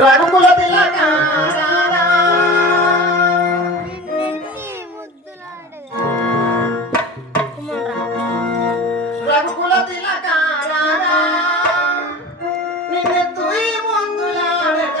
రంగుల తిలక రంగుల తిలక నిన్నెత్తు ముందులాడక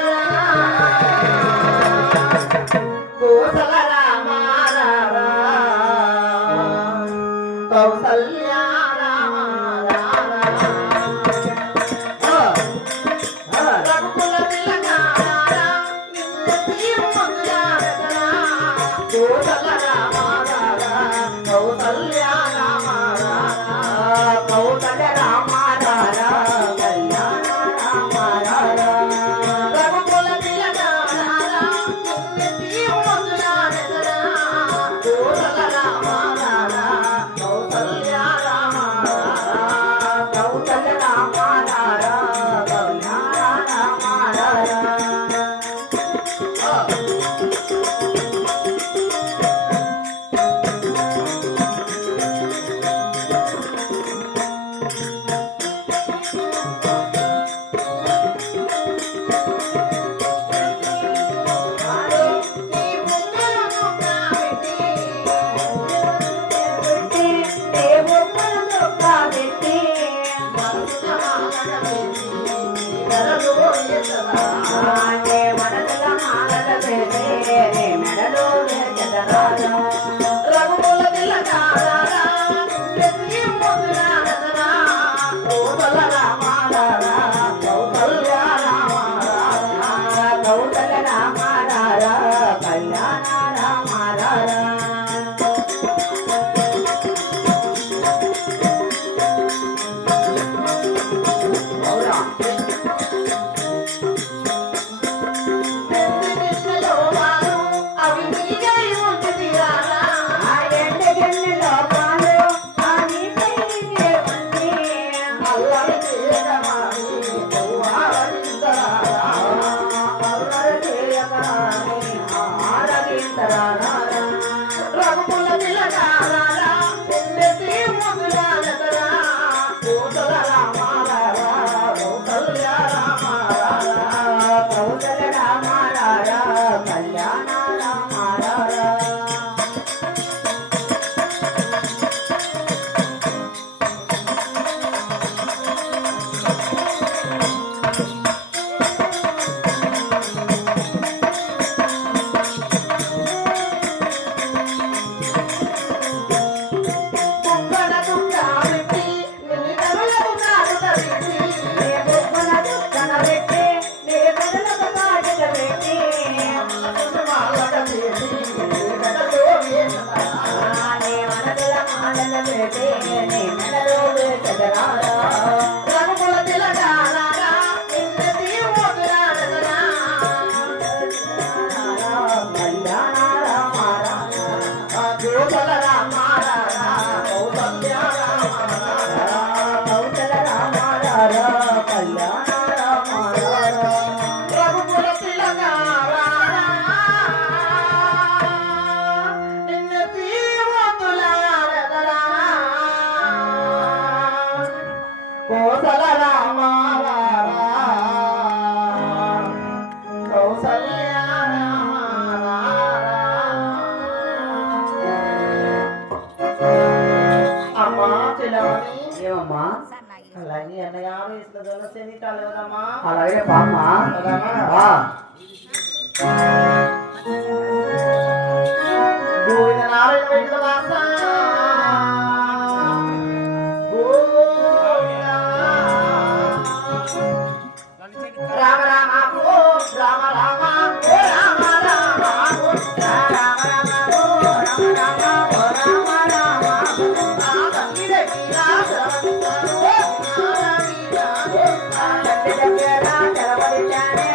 You Yeah, mother. ತರಾನ నెల రోజులు బామ్మా అలాగే అన్నయ్య వయసులో దొరసే కలవదమ్మా అలాగే బామ్మా జగ జగ జగ